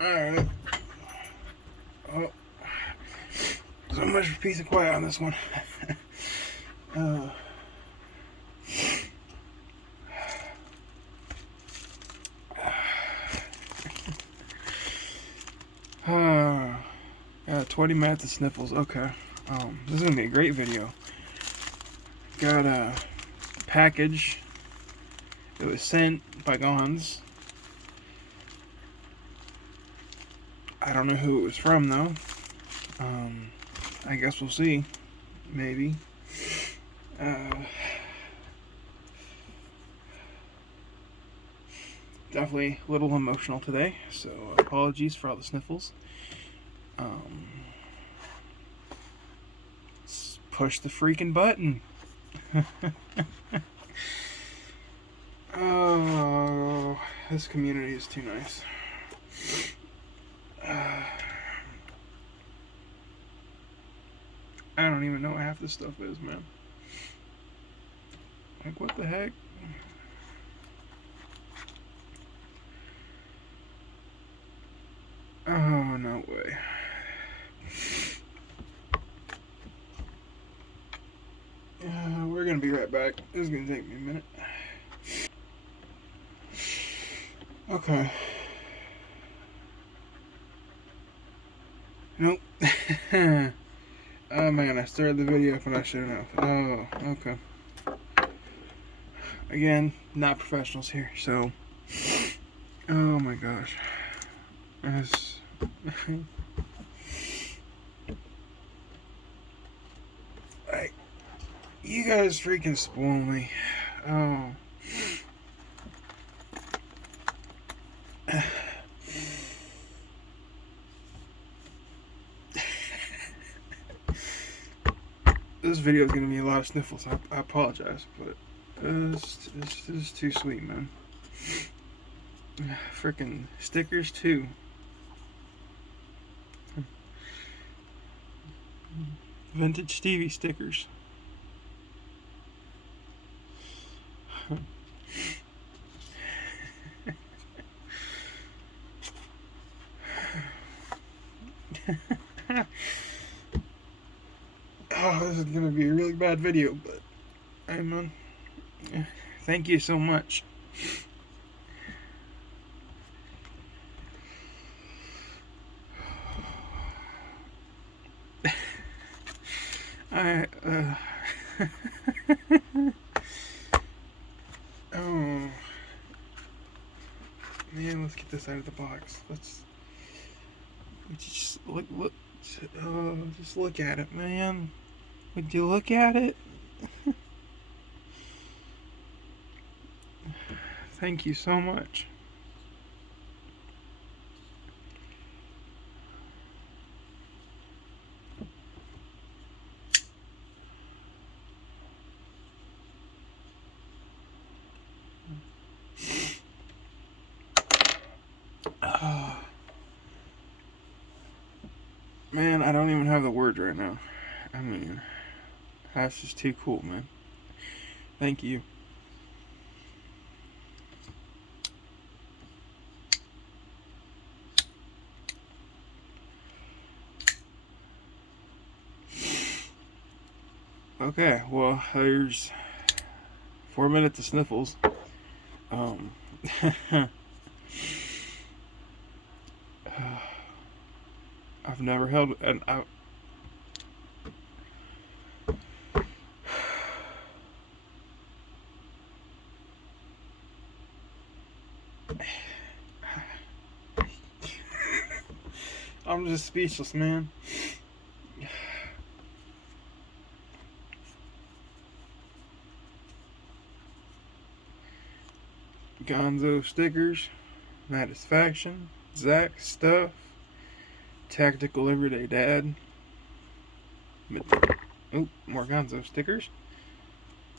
Alright. Oh, so much for peace and quiet on this one. uh, uh, 20 minutes of sniffles. Okay. This is gonna be a great video. Got a package. It was sent by Gons. I don't know who it was from though. I guess we'll see. Maybe. Definitely a little emotional today, so apologies for all the sniffles. Let's push the freaking button. Oh, this community is too nice. I don't even know what half this stuff is, man. Like, what the heck? Oh, no way. We're gonna be right back. This is gonna take me a minute. Okay. Nope. Oh man, I started the video up and I shouldn't have. Oh, okay. Again, not professionals here, so. Oh my gosh. That's. You guys freaking spoil me. Oh. This video is gonna be a lot of sniffles. I apologize, but this is too sweet, man. Freaking stickers too. Vintage Stevie stickers. Oh, this is gonna be a really bad video, but hey, man, thank you so much. I oh man, let's get this out of the box. Let's just look. Oh, just look at it, man. Would you look at it? Thank you so much. Man, I don't even have the words right now. I mean, that's just too cool, man. Thank you. Okay, well, there's 4 minutes of sniffles. I've never held an out. I'm just speechless, man. Gonzo stickers, Satisfaction, Zach stuff, Tactical Everyday Dad. Oh, more Gonzo stickers.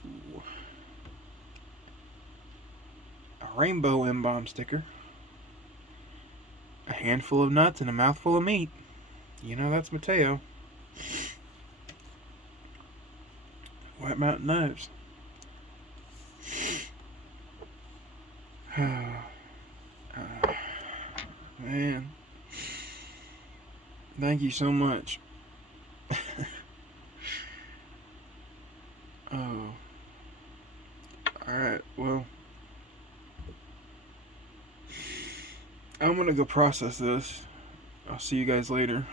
Ooh. A rainbow M-bomb sticker. A handful of nuts and a mouthful of meat. You know that's Mateo. White Mountain knives. Man. Thank you so much. Oh. Alright, well. I'm gonna go process this. I'll see you guys later.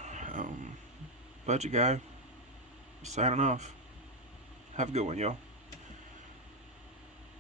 Budget guy, signing off. Have a good one, y'all.